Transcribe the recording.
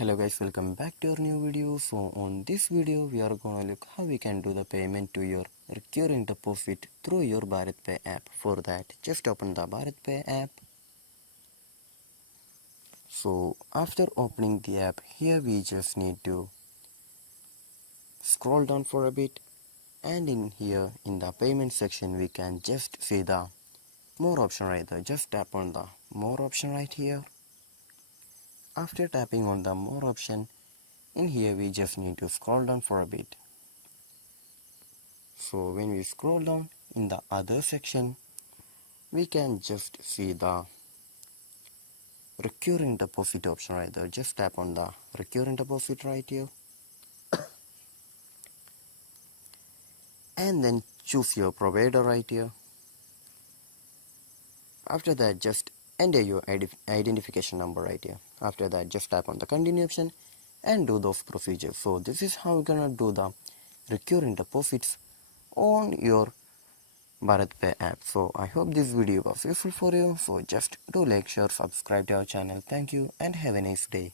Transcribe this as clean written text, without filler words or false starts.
Hello guys, welcome back to our new video. So on this video we are gonna look how we can do the payment to your recurring deposit through your Bharatpe app. For that, just open the Bharatpe app. So after opening the app, here we just need to scroll down for a bit, and in here in the payment section we can just see the more option right there. Just tap on the more option right here. After tapping on the more option, in here we just need to scroll down for a bit. So when we scroll down in the other section, we can just see the recurring deposit option right there. Just tap on the recurring deposit right here, and then choose your provider right here. After that, just enter your identification number right here. After that, just tap on the continue option and do those procedures. So this is how we're gonna do the recurring deposits on your Bharatpe app. So I hope this video was useful for you. So just do like, share, subscribe to our channel. Thank you and have a nice day.